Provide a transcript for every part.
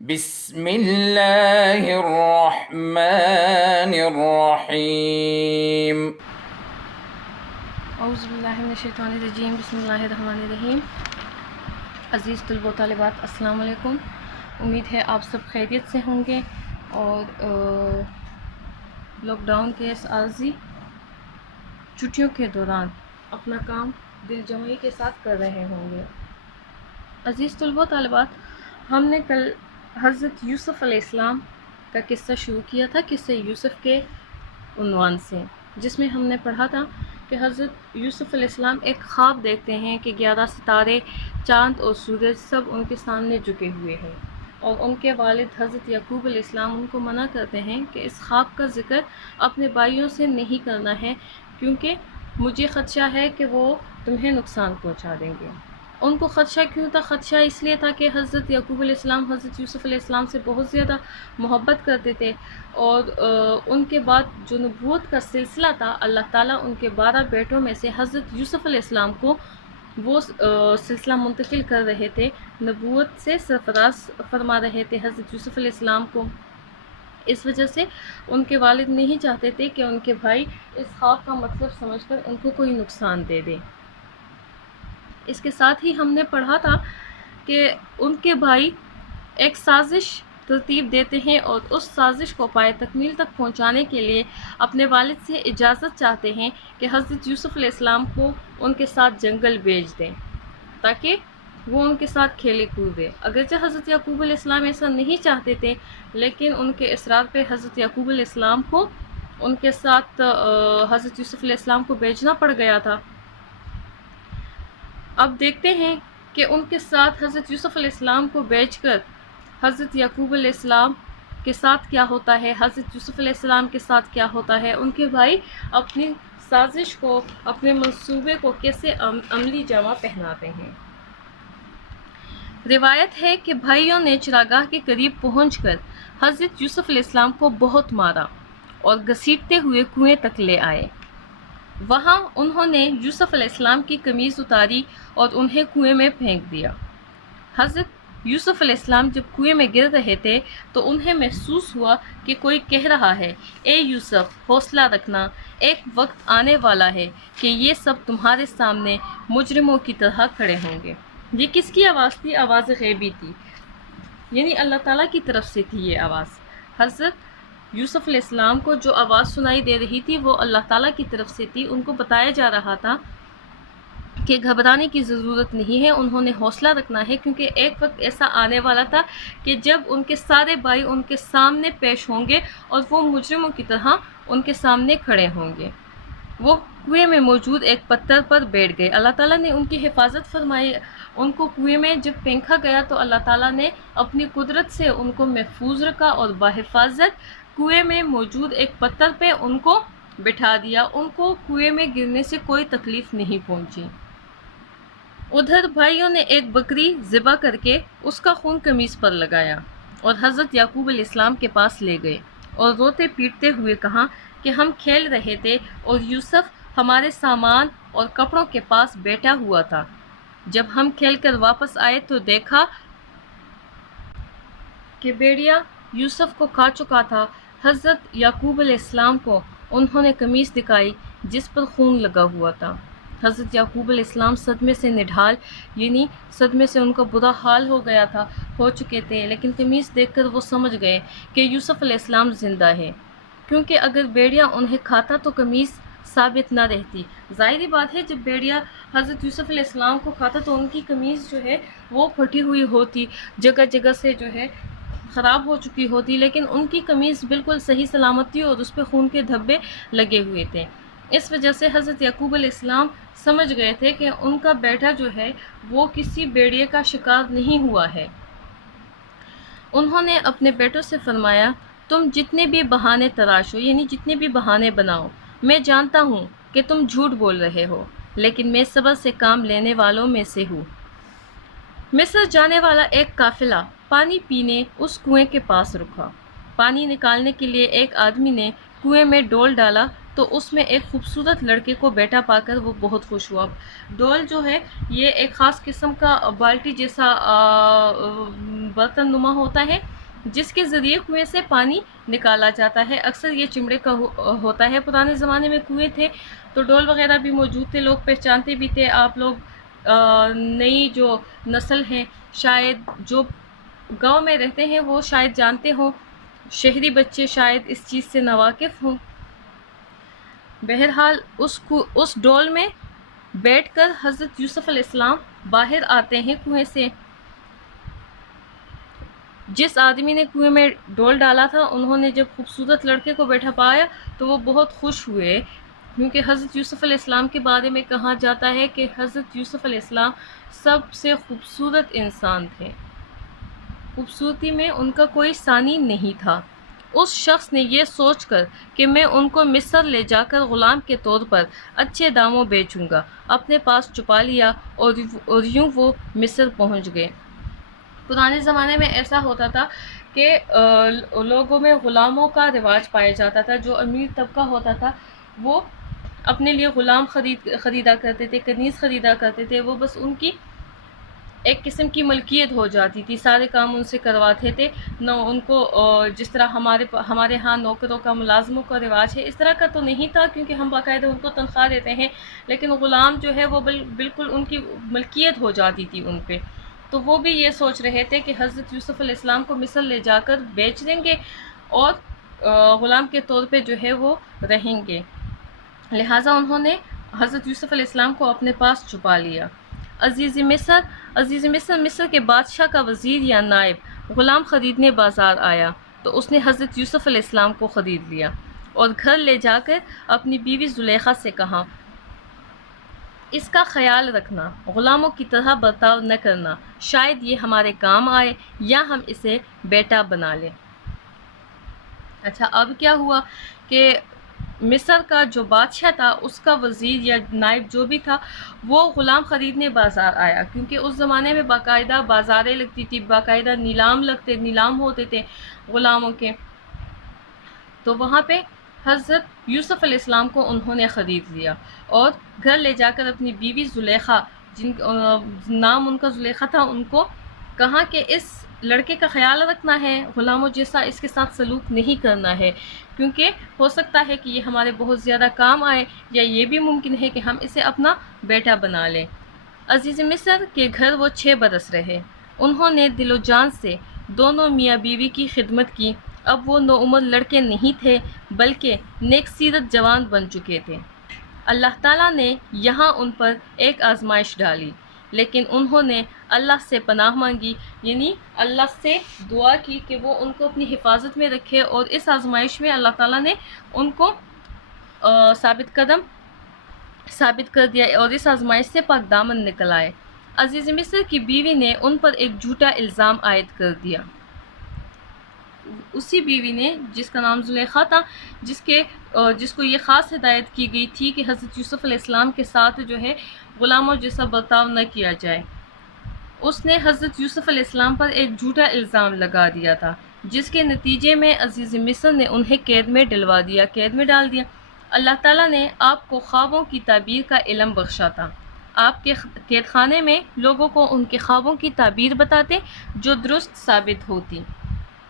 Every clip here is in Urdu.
بسم اللہ الرحمن الرحیم۔ اعوذ باللہ من الشیطان الرجیم، بسم اللہ الرحمن الرحیم۔ عزیز طلبہ و طالبات، السلام علیکم۔ امید ہے آپ سب خیریت سے ہوں گے اور لاک ڈاؤن کے اس عارضی چھٹیوں کے دوران اپنا کام دل جمعی کے ساتھ کر رہے ہوں گے۔ عزیز طلبہ و طالبات، ہم نے کل حضرت یوسف علیہ السلام کا قصہ شروع کیا تھا، قصہ یوسف کے عنوان سے، جس میں ہم نے پڑھا تھا کہ حضرت یوسف علیہ السلام ایک خواب دیکھتے ہیں کہ 11 ستارے، چاند اور سورج سب ان کے سامنے جھکے ہوئے ہیں، اور ان کے والد حضرت یعقوب علیہ السلام ان کو منع کرتے ہیں کہ اس خواب کا ذکر اپنے بھائیوں سے نہیں کرنا ہے، کیونکہ مجھے خدشہ ہے کہ وہ تمہیں نقصان پہنچا دیں گے۔ ان کو خدشہ کیوں تھا؟ خدشہ اس لیے تھا کہ حضرت یعقوب علیہ السلام حضرت یوسف علیہ السلام سے بہت زیادہ محبت کرتے تھے، اور ان کے بعد جو نبوت کا سلسلہ تھا، اللہ تعالیٰ ان کے 12 بیٹوں میں سے حضرت یوسف علیہ السلام کو وہ سلسلہ منتقل کر رہے تھے، نبوت سے سرفراز فرما رہے تھے حضرت یوسف علیہ السلام کو۔ اس وجہ سے ان کے والد نہیں چاہتے تھے کہ ان کے بھائی اس خواب کا مطلب سمجھ کر ان کو کوئی نقصان دے دے۔ اس کے ساتھ ہی ہم نے پڑھا تھا کہ ان کے بھائی ایک سازش ترتیب دیتے ہیں اور اس سازش کو پائے تکمیل تک پہنچانے کے لیے اپنے والد سے اجازت چاہتے ہیں کہ حضرت یوسف علیہ السلام کو ان کے ساتھ جنگل بھیج دیں تاکہ وہ ان کے ساتھ کھیلے کودے۔ اگرچہ حضرت یعقوب علیہ السلام ایسا نہیں چاہتے تھے، لیکن ان کے اصرار پہ حضرت یعقوب علیہ السلام کو ان کے ساتھ حضرت یوسف علیہ السلام کو بھیجنا پڑ گیا تھا۔ اب دیکھتے ہیں کہ ان کے ساتھ حضرت یوسف علیہ السلام کو بھیج کر حضرت یعقوب علیہ السلام کے ساتھ کیا ہوتا ہے، حضرت یوسف علیہ السلام کے ساتھ کیا ہوتا ہے، ان کے بھائی اپنی سازش کو، اپنے منصوبے کو کیسے عملی جامہ پہناتے ہیں۔ روایت ہے کہ بھائیوں نے چراگاہ کے قریب پہنچ کر حضرت یوسف علیہ السلام کو بہت مارا اور گھسیٹتے ہوئے کنویں تک لے آئے۔ وہاں انہوں نے یوسف علیہ السلام کی قمیض اتاری اور انہیں کنویں میں پھینک دیا۔ حضرت یوسف علیہ السلام جب کنویں میں گر رہے تھے تو انہیں محسوس ہوا کہ کوئی کہہ رہا ہے، اے یوسف، حوصلہ رکھنا، ایک وقت آنے والا ہے کہ یہ سب تمہارے سامنے مجرموں کی طرح کھڑے ہوں گے۔ یہ کس کی آواز تھی؟ آواز غیبی تھی، یعنی اللہ تعالیٰ کی طرف سے تھی یہ آواز۔ حضرت یوسف علیہ السلام کو جو آواز سنائی دے رہی تھی وہ اللہ تعالیٰ کی طرف سے تھی۔ ان کو بتایا جا رہا تھا کہ گھبرانے کی ضرورت نہیں ہے، انہوں نے حوصلہ رکھنا ہے، کیونکہ ایک وقت ایسا آنے والا تھا کہ جب ان کے سارے بھائی ان کے سامنے پیش ہوں گے اور وہ مجرموں کی طرح ان کے سامنے کھڑے ہوں گے۔ وہ کنویں میں موجود ایک پتھر پر بیٹھ گئے۔ اللہ تعالیٰ نے ان کی حفاظت فرمائی۔ ان کو کنویں میں جب پھینکا گیا تو اللہ تعالیٰ نے اپنی قدرت سے ان کو محفوظ رکھا اور بحفاظت کنویں میں موجود ایک پتھر پہ ان کو بٹھا دیا۔ ان کو کنویں میں گرنے سے کوئی تکلیف نہیں پہنچی۔ ادھر بھائیوں نے ایک بکری ذبح کر کے اس کا خون قمیص پر لگایا اور حضرت یعقوب علیہ السلام کے پاس لے گئے اور روتے پیٹتے ہوئے کہا کہ ہم کھیل رہے تھے اور یوسف ہمارے سامان اور کپڑوں کے پاس بیٹھا ہوا تھا۔ جب ہم کھیل کر واپس آئے تو دیکھا کہ بھیڑیا یوسف کو کھا چکا تھا۔ حضرت یعقوب علیہ السلام کو انہوں نے قمیص دکھائی جس پر خون لگا ہوا تھا۔ حضرت یعقوب علیہ السلام صدمے سے نڈھال، یعنی صدمے سے ان کا برا حال ہو چکے تھے، لیکن قمیص دیکھ کر وہ سمجھ گئے کہ یوسف علیہ السلام زندہ ہے، کیونکہ اگر بھیڑیا انہیں کھاتا تو قمیص ثابت نہ رہتی۔ ظاہری بات ہے، جب بھیڑیا حضرت یوسف علیہ السلام کو کھاتا تو ان کی قمیص جو ہے وہ پھٹی ہوئی ہوتی، جگہ جگہ سے جو ہے خراب ہو چکی ہوتی، لیکن ان کی قمیص بالکل صحیح سلامت تھی اور اس پہ خون کے دھبے لگے ہوئے تھے۔ اس وجہ سے حضرت یعقوب علیہ السلام سمجھ گئے تھے کہ ان کا بیٹا جو ہے وہ کسی بھیڑیے کا شکار نہیں ہوا ہے۔ انہوں نے اپنے بیٹوں سے فرمایا، تم جتنے بھی بہانے تراشو، یعنی جتنے بھی بہانے بناؤ، میں جانتا ہوں کہ تم جھوٹ بول رہے ہو، لیکن میں صبر سے کام لینے والوں میں سے ہوں۔ مصر جانے والا ایک قافلہ پانی پینے اس کنویں کے پاس رکا۔ پانی نکالنے کے لیے ایک آدمی نے کنویں میں ڈول ڈالا تو اس میں ایک خوبصورت لڑکے کو بیٹا پا کر وہ بہت خوش ہوا۔ ڈول جو ہے یہ ایک خاص قسم کا بالٹی جیسا برتن نما ہوتا ہے، جس کے ذریعے کنویں سے پانی نکالا جاتا ہے. اکثر یہ چمڑے کا ہوتا ہے. پرانے زمانے میں کنویں تھے تو ڈول وغیرہ بھی موجود تھے, لوگ پہچانتے بھی تھے. آپ لوگ نئی جو نسل ہیں, شاید جو گاؤں میں رہتے ہیں وہ شاید جانتے ہوں, شہری بچے شاید اس چیز سے ناواقف ہوں. بہرحال اس ڈول میں بیٹھ کر حضرت یوسف علیہ السلام باہر آتے ہیں کنویں سے. جس آدمی نے کنویں میں ڈول ڈالا تھا, انہوں نے جب خوبصورت لڑکے کو بیٹھا پایا تو وہ بہت خوش ہوئے, کیونکہ حضرت یوسف علیہ السلام کے بارے میں کہا جاتا ہے کہ حضرت یوسف علیہ السلام سب سے خوبصورت انسان تھے. خوبصورتی میں ان کا کوئی ثانی نہیں تھا. اس شخص نے یہ سوچ کر کہ میں ان کو مصر لے جا کر غلام کے طور پر اچھے داموں بیچوں گا, اپنے پاس چھپا لیا اور یوں وہ مصر پہنچ گئے. پرانے زمانے میں ایسا ہوتا تھا کہ لوگوں میں غلاموں کا رواج پایا جاتا تھا. جو امیر طبقہ ہوتا تھا وہ اپنے لیے غلام خریدا کرتے تھے, کنیز خریدا کرتے تھے. وہ بس ان کی ایک قسم کی ملکیت ہو جاتی تھی, سارے کام ان سے کرواتے تھے. نہ ان کو جس طرح ہمارے ہاں نوکروں کا, ملازموں کا رواج ہے, اس طرح کا تو نہیں تھا, کیونکہ ہم باقاعدہ ان کو تنخواہ دیتے ہیں. لیکن غلام جو ہے وہ بالکل ان کی ملکیت ہو جاتی تھی ان پہ. تو وہ بھی یہ سوچ رہے تھے کہ حضرت یوسف علیہ السلام کو مصر لے جا کر بیچ دیں گے اور غلام کے طور پہ جو ہے وہ رہیں گے. لہٰذا انہوں نے حضرت یوسف علیہ السلام کو اپنے پاس چھپا لیا. عزیز مصر مصر کے بادشاہ کا وزیر یا نائب غلام خریدنے بازار آیا تو اس نے حضرت یوسف علیہ السلام کو خرید لیا اور گھر لے جا کر اپنی بیوی زلیخا سے کہا, اس کا خیال رکھنا, غلاموں کی طرح برتاؤ نہ کرنا, شاید یہ ہمارے کام آئے یا ہم اسے بیٹا بنا لیں. اچھا, اب کیا ہوا کہ مصر کا جو بادشاہ تھا اس کا وزیر یا نائب جو بھی تھا وہ غلام خریدنے بازار آیا, کیونکہ اس زمانے میں باقاعدہ بازاریں لگتی تھی, باقاعدہ نیلام ہوتے تھے غلاموں کے. تو وہاں پہ حضرت یوسف علیہ السلام کو انہوں نے خرید لیا اور گھر لے جا کر اپنی بیوی زلیخا, نام ان کا زلیخا تھا, ان کو کہا کہ اس لڑکے کا خیال رکھنا ہے, غلاموں جیسا اس کے ساتھ سلوک نہیں کرنا ہے, کیونکہ ہو سکتا ہے کہ یہ ہمارے بہت زیادہ کام آئے, یا یہ بھی ممکن ہے کہ ہم اسے اپنا بیٹا بنا لیں. عزیز مصر کے گھر وہ 6 برس رہے. انہوں نے دل و جان سے دونوں میاں بیوی کی خدمت کی. اب وہ نوعمر لڑکے نہیں تھے بلکہ نیک سیرت جوان بن چکے تھے. اللہ تعالیٰ نے یہاں ان پر ایک آزمائش ڈالی, لیکن انہوں نے اللہ سے پناہ مانگی, یعنی اللہ سے دعا کی کہ وہ ان کو اپنی حفاظت میں رکھے, اور اس آزمائش میں اللہ تعالیٰ نے ان کو ثابت قدم ثابت کر دیا اور اس آزمائش سے پاک دامن نکل آئے. عزیز مصر کی بیوی نے ان پر ایک جھوٹا الزام عائد کر دیا. اسی بیوی نے جس کا نام زلیخا تھا, جس کو یہ خاص ہدایت کی گئی تھی کہ حضرت یوسف علیہ السلام کے ساتھ جو ہے غلاموں جیسا برتاؤ نہ کیا جائے, اس نے حضرت یوسف علیہ السلام پر ایک جھوٹا الزام لگا دیا تھا, جس کے نتیجے میں عزیز مصر نے انہیں قید میں ڈال دیا. اللہ تعالیٰ نے آپ کو خوابوں کی تعبیر کا علم بخشا تھا. آپ کے قید خانے میں لوگوں کو ان کے خوابوں کی تعبیر بتاتے جو درست ثابت ہوتی.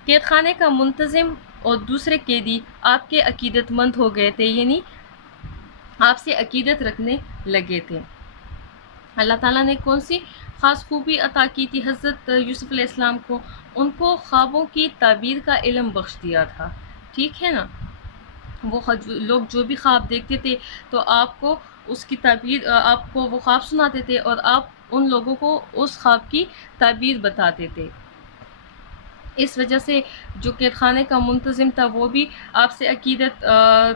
قید خانے کا منتظم اور دوسرے قیدی آپ کے عقیدت مند ہو گئے تھے, یعنی آپ سے عقیدت رکھنے لگے تھے. اللہ تعالیٰ نے کون سی خاص خوبی عطا کی تھی حضرت یوسف علیہ السلام کو؟ ان کو خوابوں کی تعبیر کا علم بخش دیا تھا. ٹھیک ہے نا, وہ لوگ جو بھی خواب دیکھتے تھے تو آپ کو اس کی تعبیر, آپ کو وہ خواب سناتے تھے اور آپ ان لوگوں کو اس خواب کی تعبیر بتاتے تھے. اس وجہ سے جو قید خانے کا منتظم تھا وہ بھی آپ سے عقیدت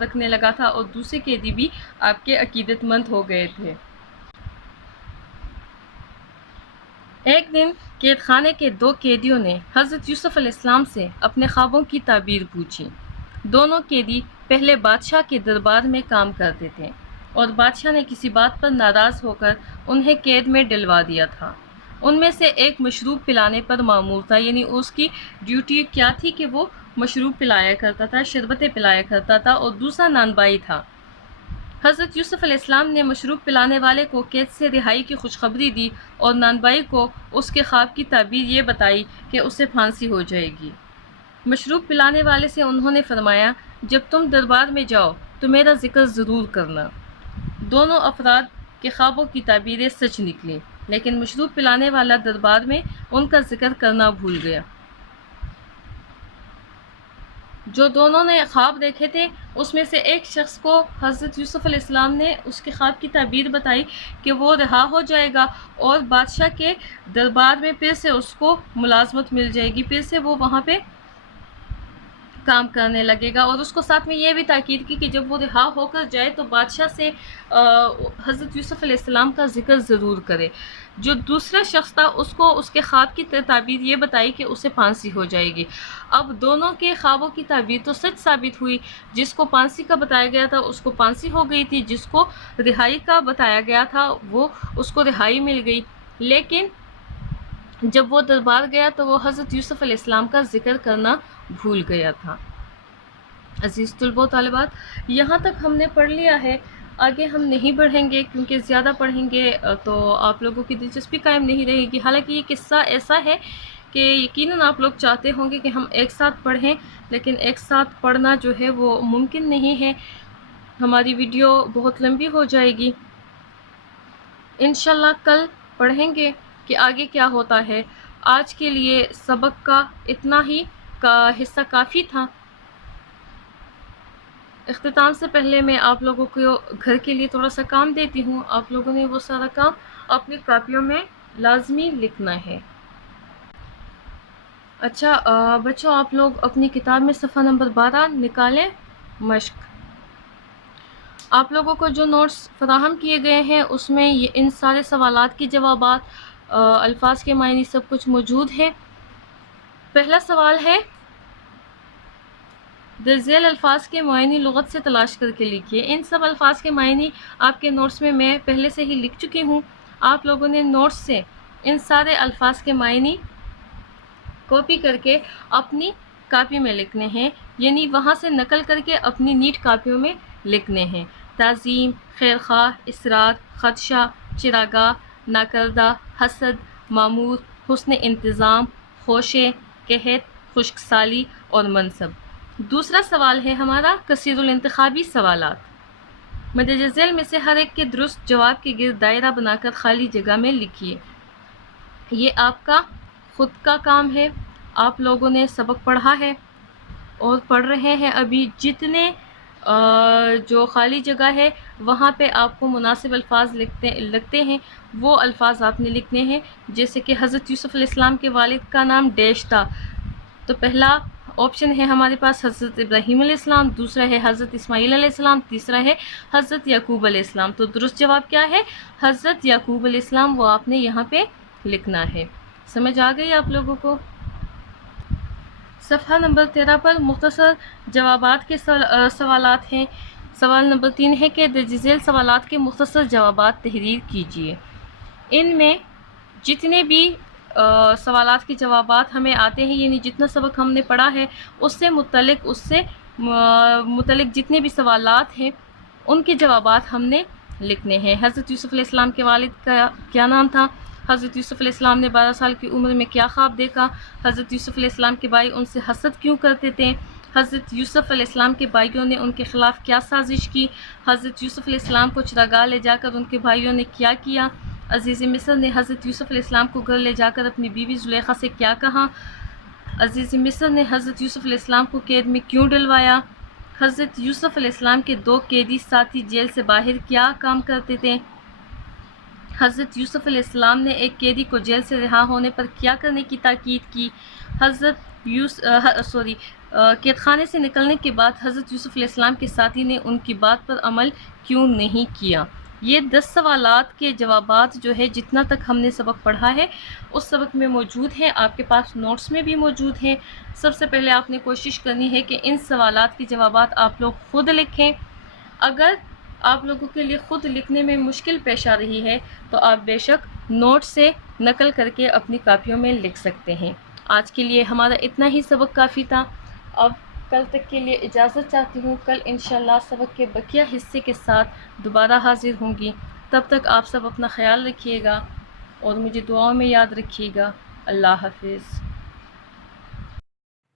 رکھنے لگا تھا, اور دوسرے قیدی بھی آپ کے عقیدت مند ہو گئے تھے. ایک دن قید خانے کے 2 قیدیوں نے حضرت یوسف علیہ السلام سے اپنے خوابوں کی تعبیر پوچھی. دونوں قیدی پہلے بادشاہ کے دربار میں کام کرتے تھے اور بادشاہ نے کسی بات پر ناراض ہو کر انہیں قید میں ڈلوا دیا تھا. ان میں سے ایک مشروب پلانے پر مامور تھا, یعنی اس کی ڈیوٹی کیا تھی کہ وہ مشروب پلایا کرتا تھا, شربتیں پلایا کرتا تھا, اور دوسرا نانبائی تھا. حضرت یوسف علیہ السلام نے مشروب پلانے والے کو قید سے رہائی کی خوشخبری دی اور نانبائی کو اس کے خواب کی تعبیر یہ بتائی کہ اسے پھانسی ہو جائے گی. مشروب پلانے والے سے انہوں نے فرمایا جب تم دربار میں جاؤ تو میرا ذکر ضرور کرنا۔ دونوں افراد کے خوابوں کی تعبیریں سچ نکلیں، لیکن مشروب پلانے والا دربار میں ان کا ذکر کرنا بھول گیا۔ جو دونوں نے خواب دیکھے تھے اس میں سے ایک شخص کو حضرت یوسف علیہ السلام نے اس کے خواب کی تعبیر بتائی کہ وہ رہا ہو جائے گا اور بادشاہ کے دربار میں پھر سے اس کو ملازمت مل جائے گی، پھر سے وہ وہاں پہ کام کرنے لگے گا، اور اس کو ساتھ میں یہ بھی تاکید کی کہ جب وہ رہا ہو کر جائے تو بادشاہ سے حضرت یوسف علیہ السلام کا ذکر ضرور کرے۔ جو دوسرا شخص تھا اس کو اس کے خواب کی تعبیر یہ بتائی کہ اسے پھانسی ہو جائے گی۔ اب دونوں کے خوابوں کی تعبیر تو سچ ثابت ہوئی، جس کو پھانسی کا بتایا گیا تھا اس کو پھانسی ہو گئی تھی، جس کو رہائی کا بتایا گیا تھا وہ اس کو رہائی مل گئی، لیکن جب وہ دربار گیا تو وہ حضرت یوسف علیہ السلام کا ذکر کرنا بھول گیا تھا۔ عزیز طلباء و طالبات، یہاں تک ہم نے پڑھ لیا ہے، آگے ہم نہیں بڑھیں گے کیونکہ زیادہ پڑھیں گے تو آپ لوگوں کی دلچسپی قائم نہیں رہے گی۔ حالانکہ یہ قصہ ایسا ہے کہ یقیناً آپ لوگ چاہتے ہوں گے کہ ہم ایک ساتھ پڑھیں، لیکن ایک ساتھ پڑھنا جو ہے وہ ممکن نہیں ہے، ہماری ویڈیو بہت لمبی ہو جائے گی۔ انشاءاللہ کل پڑھیں گے کہ آگے کیا ہوتا ہے۔ آج کے لیے سبق کا اتنا ہی کا حصہ کافی تھا۔ اختتام سے پہلے میں آپ لوگوں کو گھر کے لیے تھوڑا سا کام دیتی ہوں، آپ لوگوں نے وہ سارا کام اپنی کاپیوں میں لازمی لکھنا ہے۔ اچھا بچوں، آپ لوگ اپنی کتاب میں صفحہ نمبر 12 نکالیں، مشق۔ آپ لوگوں کو جو نوٹس فراہم کیے گئے ہیں اس میں ان سارے سوالات کے جوابات، الفاظ کے معنی سب کچھ موجود ہے۔ پہلا سوال ہے درذیل الفاظ کے معنی لغت سے تلاش کر کے لکھیے۔ ان سب الفاظ کے معنی آپ کے نوٹس میں پہلے سے ہی لکھ چکی ہوں۔ آپ لوگوں نے نوٹس سے ان سارے الفاظ کے معنی کاپی کر کے اپنی کاپی میں لکھنے ہیں، یعنی وہاں سے نقل کر کے اپنی نیٹ کاپیوں میں لکھنے ہیں۔ تعظیم، خیرخواہ، اسرار، خدشہ، چراگاہ، ناکردہ، حسد، مامور، حسن انتظام، خوشے، قحط، خشک سالی اور منصب۔ دوسرا سوال ہے ہمارا کثیر الانتخابی سوالات۔ مندرجہ ذیل میں سے ہر ایک کے درست جواب کے گرد دائرہ بنا کر خالی جگہ میں لکھیے۔ یہ آپ کا خود کا کام ہے، آپ لوگوں نے سبق پڑھا ہے اور پڑھ رہے ہیں ابھی۔ جتنے جو خالی جگہ ہے وہاں پہ آپ کو مناسب الفاظ لگتے ہیں، وہ الفاظ آپ نے لکھنے ہیں۔ جیسے کہ حضرت یوسف علیہ السلام کے والد کا نام ڈیش تھا، تو پہلا آپشن ہے ہمارے پاس حضرت ابراہیم علیہ السلام، دوسرا ہے حضرت اسماعیل علیہ السلام، تیسرا ہے حضرت یعقوب علیہ السلام۔ تو درست جواب کیا ہے؟ حضرت یعقوب علیہ السلام، وہ آپ نے یہاں پہ لکھنا ہے۔ سمجھ آ گئی آپ لوگوں کو؟ صفحہ نمبر 13 پر مختصر جوابات کے سوالات ہیں۔ سوال نمبر 3 ہے کہ درج ذیل سوالات کے مختصر جوابات تحریر کیجیے۔ ان میں جتنے بھی سوالات کے جوابات ہمیں آتے ہیں، یعنی جتنا سبق ہم نے پڑھا ہے اس سے متعلق جتنے بھی سوالات ہیں ان کے جوابات ہم نے لکھنے ہیں۔ حضرت یوسف علیہ السلام کے والد کا کیا نام تھا؟ حضرت یوسف علیہ السلام نے 12 سال کی عمر میں کیا خواب دیکھا؟ حضرت یوسف علیہ السلام کے بھائی ان سے حسد کیوں کرتے تھے؟ حضرت یوسف علیہ السلام کے بھائیوں نے ان کے خلاف کیا سازش کی؟ حضرت یوسف علیہ السلام کو چراگاہ لے جا کر ان کے بھائیوں نے کیا کیا؟ عزیز مصر نے حضرت یوسف علیہ السلام کو گھر لے جا کر اپنی بیوی زلیخا سے کیا کہا؟ عزیز مصر نے حضرت یوسف علیہ السلام کو قید میں کیوں ڈلوایا؟ حضرت یوسف علیہ السلام کے 2 قیدی ساتھی جیل سے باہر کیا کام کرتے تھے؟ حضرت یوسف علیہ السلام نے ایک قیدی کو جیل سے رہا ہونے پر کیا کرنے کی تاکید کی؟ قید خانے سے نکلنے کے بعد حضرت یوسف علیہ السلام کے ساتھی نے ان کی بات پر عمل کیوں نہیں کیا؟ یہ 10 سوالات کے جوابات جو ہے جتنا تک ہم نے سبق پڑھا ہے اس سبق میں موجود ہیں، آپ کے پاس نوٹس میں بھی موجود ہیں۔ سب سے پہلے آپ نے کوشش کرنی ہے کہ ان سوالات کے جوابات آپ لوگ خود لکھیں۔ اگر آپ لوگوں کے لیے خود لکھنے میں مشکل پیش آ رہی ہے تو آپ بے شک نوٹ سے نقل کر کے اپنی کاپیوں میں لکھ سکتے ہیں۔ آج کے لیے ہمارا اتنا ہی سبق کافی تھا۔ اب کل تک کے لیے اجازت چاہتی ہوں، کل انشاءاللہ سبق کے بقیہ حصے کے ساتھ دوبارہ حاضر ہوں گی۔ تب تک آپ سب اپنا خیال رکھیے گا اور مجھے دعاؤں میں یاد رکھیے گا۔ اللہ حافظ۔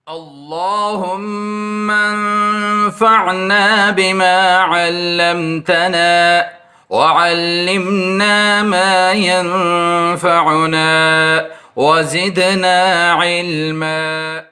اللهم انفعنا بما علمتنا وعلمنا ما ينفعنا وزدنا علما.